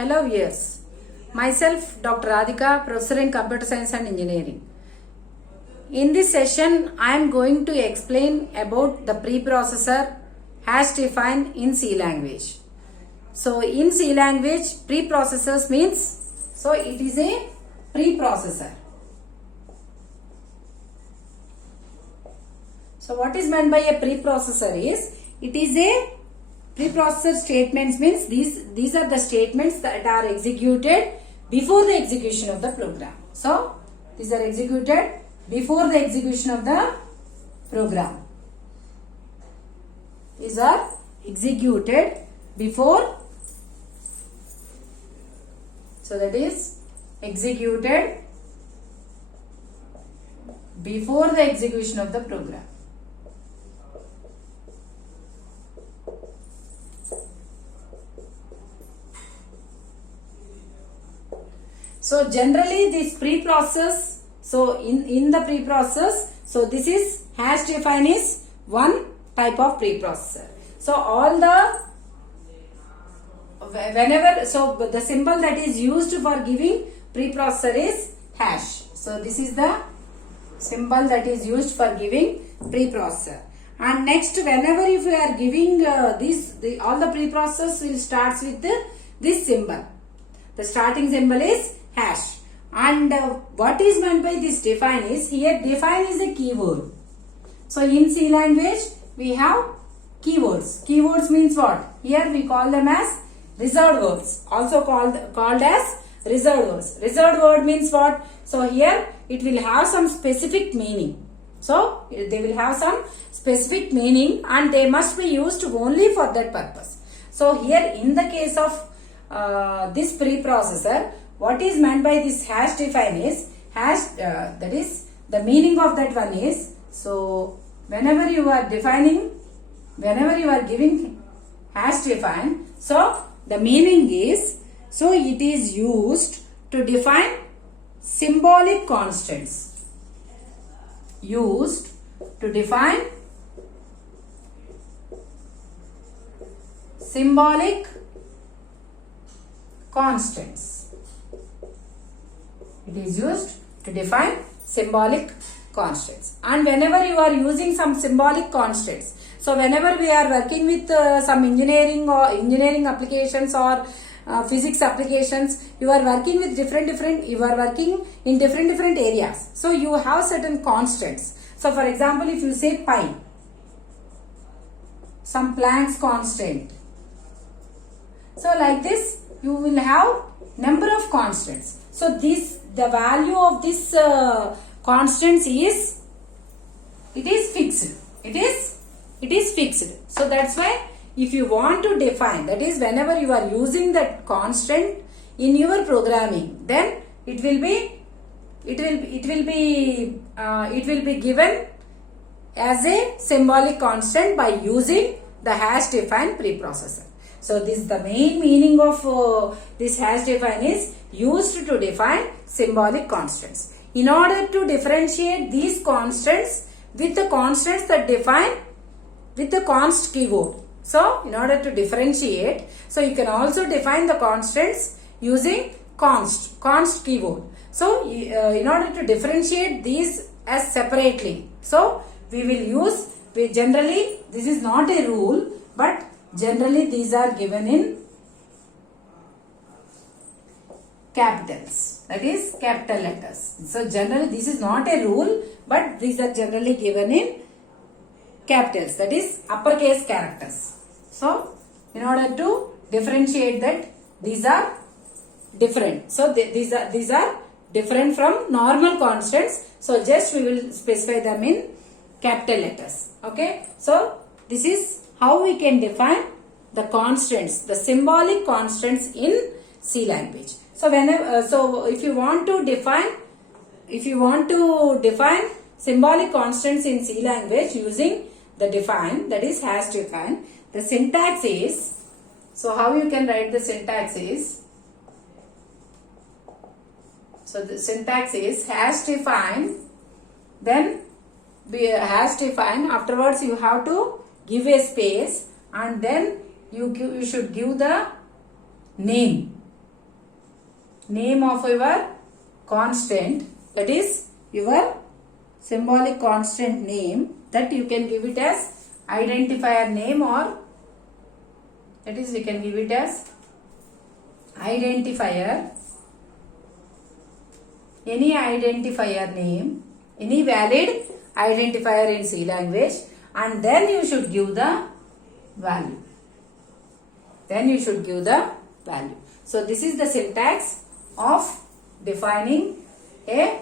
Hello viewers, myself Dr. Radhika, Professor in Computer Science and Engineering. In this session, I am going to explain about the preprocessor hash define in C language. So in C language, preprocessors means, so it is a preprocessor. So what is meant by a preprocessor is, it is a preprocessor statements means these are the statements that are executed before the execution of the program. So these are executed before the execution of the program. These are executed before, so that is executed before the execution of the program. So generally this preprocess, so in the preprocess, so this is hash define is one type of preprocessor. So all the, whenever, so the symbol that is used for giving preprocessor is hash. So this is the symbol that is used for giving preprocessor. And next, whenever if we are giving all the preprocessors will starts with this symbol. The starting symbol is hash. And what is meant by this define is, here define is a keyword. So in C language we have keywords. Keywords means what? Here we call them as reserved words, also called as reserved words. Reserved word means what? So here it will have some specific meaning. So they will have some specific meaning and they must be used only for that purpose. So here in the case of this preprocessor, what is meant by this hash define is, hash that is the meaning of that one is, so whenever you are defining, whenever you are giving hash define, so the meaning is, so it is used to define symbolic constants. Used to define symbolic constants. It is used to define symbolic constants. And whenever you are using some symbolic constants, so whenever we are working with some engineering applications or physics applications, you are working with you are working in different areas. So you have certain constants. So for example, if you say pi, some Planck's constant. So like this, you will have number of constants. So the value of this constants is, it is fixed. It is fixed. So that's why if you want to define, that is whenever you are using that constant in your programming, then it will be given as a symbolic constant by using the hash define preprocessor. So this is the main meaning of this hash define is used to define symbolic constants. In order to differentiate these constants with the constants that define with the const keyword. So in order to differentiate, so you can also define the constants using const keyword. So in order to differentiate these as separately, so we will use, generally this is not a rule, but generally these are given in capitals, that is capital letters. So generally this is not a rule, but these are generally given in capitals, that is uppercase characters. So in order to differentiate that these are different. So these are different from normal constants. So just we will specify them in capital letters. Okay. So this is how we can define the constants, the symbolic constants in C language. So whenever, so if you want to define symbolic constants in C language using the define, that is hash define, the syntax is, so how you can write the syntax is, so the syntax is hash define, then hash define, afterwards you have to give a space and then you should give the name. name of your constant, that is your symbolic constant name, that you can give it as identifier name, or that is we can give it as identifier, any identifier name, any valid identifier in C language, and then you should give the value. Then you should give the value. So this is the syntax of defining a,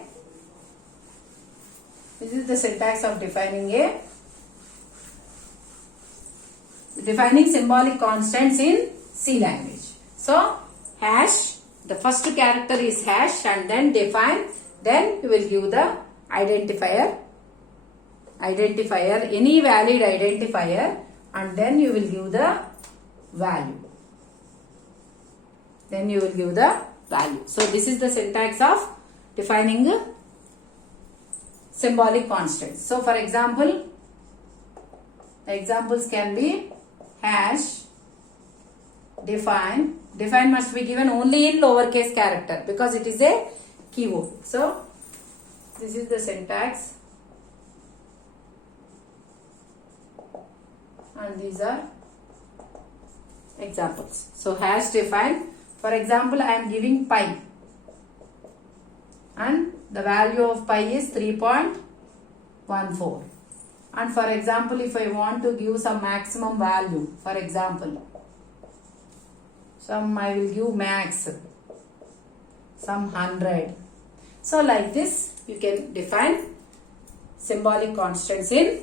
this is the syntax of defining symbolic constants in C language. So hash, the first character is hash, and then define, then you will give the identifier, any valid identifier, and then you will give the value. Then you will give the value. So this is the syntax of defining symbolic constants. So for example, the examples can be hash, define. Define must be given only in lowercase character because it is a keyword. So this is the syntax, and these are examples. So hash, define. For example, I am giving pi, and the value of pi is 3.14. And for example, if I want to give some maximum value, for example, some I will give max, some 100. So like this, you can define symbolic constants in,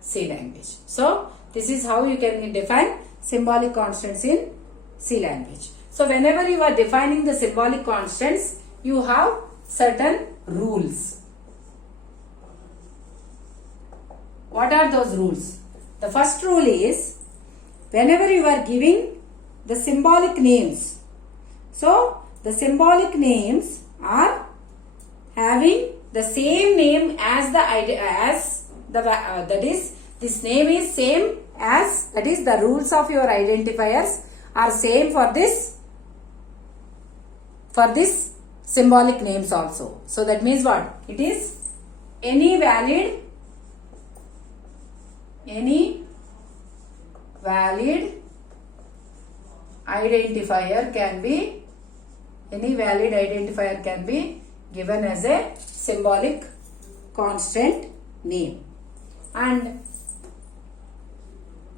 C language. So this is how you can define symbolic constants in C language. So whenever you are defining the symbolic constants, you have certain rules. What are those rules? The first rule is, whenever you are giving the symbolic names, so the symbolic names are having the same name as that is, this name is same as, that is, the rules of your identifiers are same for this symbolic names also. So that means what? It is any valid identifier can be given as a symbolic constant name. And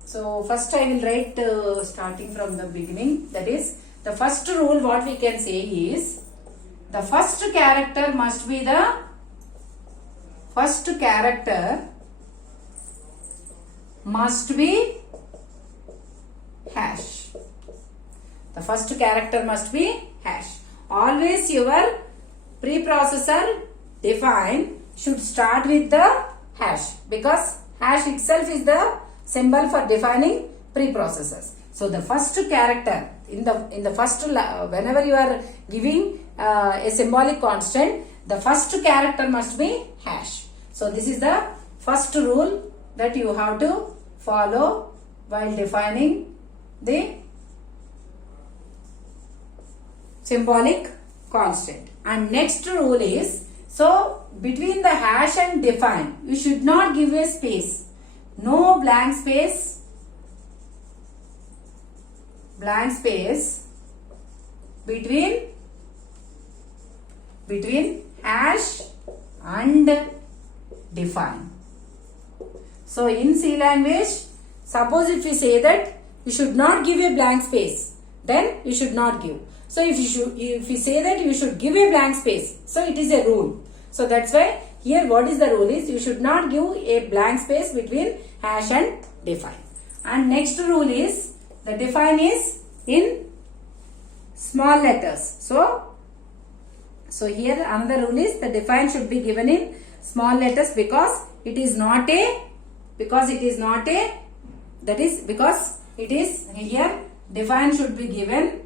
so first I will write starting from the beginning. That is, the first rule what we can say is, the first character must be hash. The first character must be hash. Always your preprocessor define should start with the hash, because hash itself is the symbol for defining preprocessors. So the first character in the first, whenever you are giving a symbolic constant, the first character must be hash. So this is the first rule that you have to follow while defining the symbolic constant. And next rule is, so between the hash and define, you should not give a space. No blank space between hash and define. So in C language, suppose if we say that you should not give a blank space, then you should not give. So if you say that you should give a blank space, so it is a rule. So that's why here what is the rule is, you should not give a blank space between hash and define. And next rule is, the define is in small letters. So here another rule is, the define should be given in small letters because it is not a, that is because it is here, define should be given,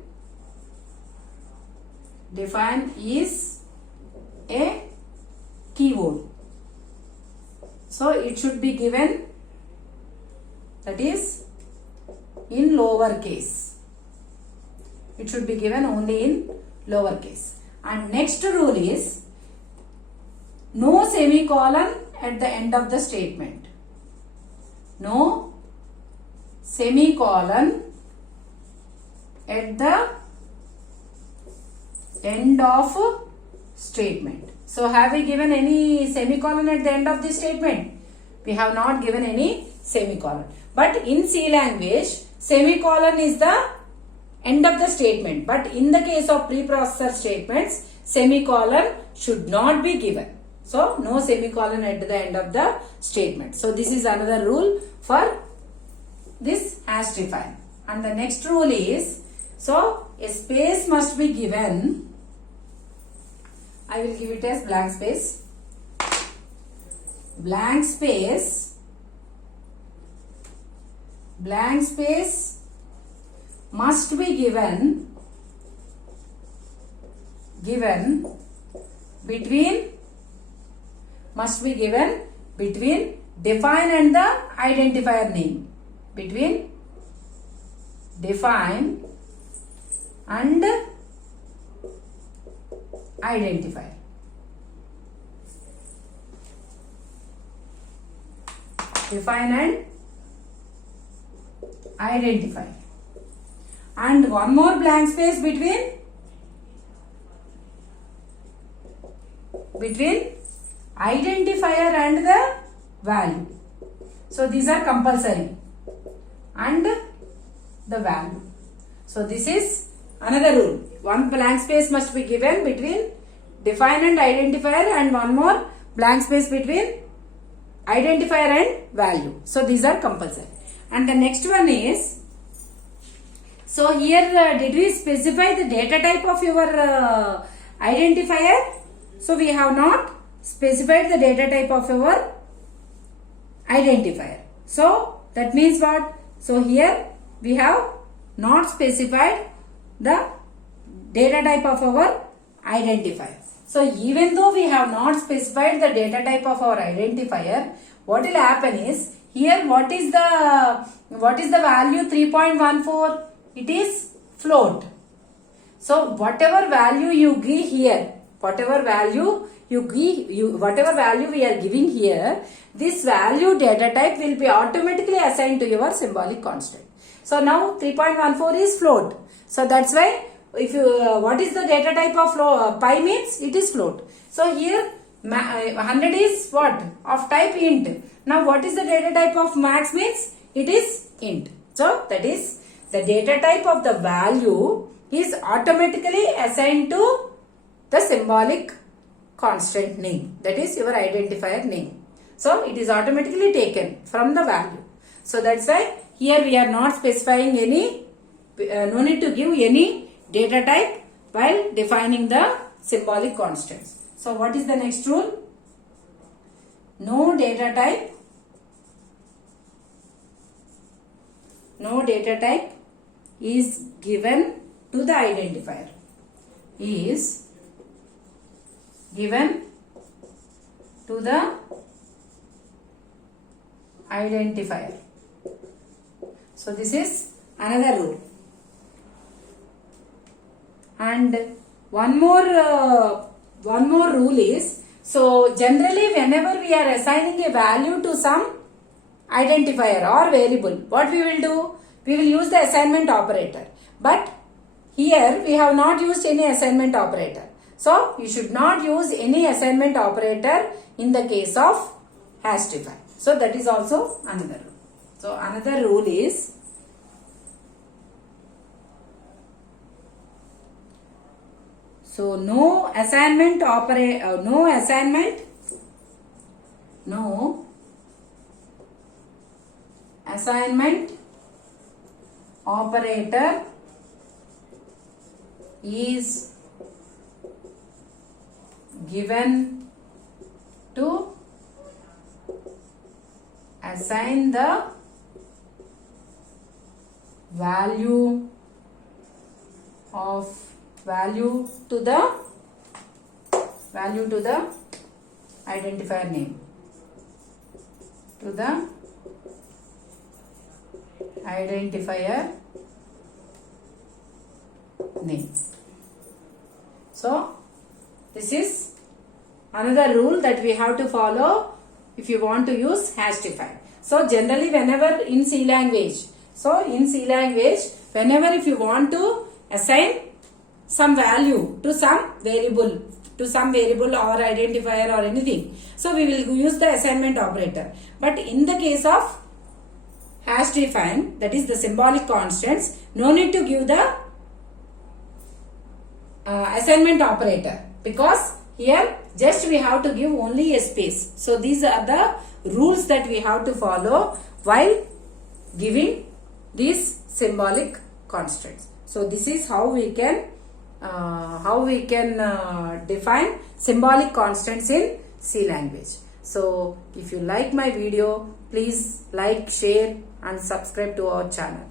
define is a keyword. So it should be given, that is in lower case. it should be given only in lowercase. And next rule is no semicolon at the end of the statement. No semicolon at the end of statement. So have we given any semicolon at the end of this statement? We have not given any semicolon. But in C language, semicolon is the end of the statement. But in the case of preprocessor statements, semicolon should not be given. So no semicolon at the end of the statement. So this is another rule for this hash define. And the next rule is, so a space must be given. I will give it as blank space. Blank space must be given between define and the identifier name. Between define and identifier. Define and identifier. And one more blank space between identifier and the value. So these are compulsory. And the value. So this is another rule. One blank space must be given between define and identifier, and one more blank space between identifier and value. So these are compulsory. And the next one is, so here did we specify the data type of your identifier? So we have not specified the data type of our identifier. So that means what? So here we have not specified the data type of our identifier. So even though we have not specified the data type of our identifier, what will happen is, here what is the value 3.14? It is float. So whatever value you give here, whatever value we are giving here, this value data type will be automatically assigned to your symbolic constant. So now 3.14 is float. So that's why if you what is the data type of pi means it is float. So here 100 is what? Of type int. Now what is the data type of max means? It is int. So that is the data type of the value is automatically assigned to the symbolic constant name. That is your identifier name. So it is automatically taken from the value. So that's why here we are not specifying any, no need to give any data type while defining the symbolic constants. So what is the next rule? No data type is given to the identifier. Is given to the identifier. So this is another rule. And one more rule is, so generally whenever we are assigning a value to some identifier or variable, what we will do? We will use the assignment operator. But here we have not used any assignment operator. So you should not use any assignment operator in the case of hash define. So that is also another rule. So another rule is, so no assignment operator is given to assign the value to the identifier name, to the identifier name. So this is another rule that we have to follow if you want to use hash define. So generally whenever in C language, whenever if you want to assign some value to some variable or identifier or anything, so we will use the assignment operator. But in the case of hash define, that is the symbolic constants, no need to give the assignment operator, because here just we have to give only a space. So these are the rules that we have to follow while giving these symbolic constants. So this is how we can define symbolic constants in C language. So if you like my video, please like, share and subscribe to our channel.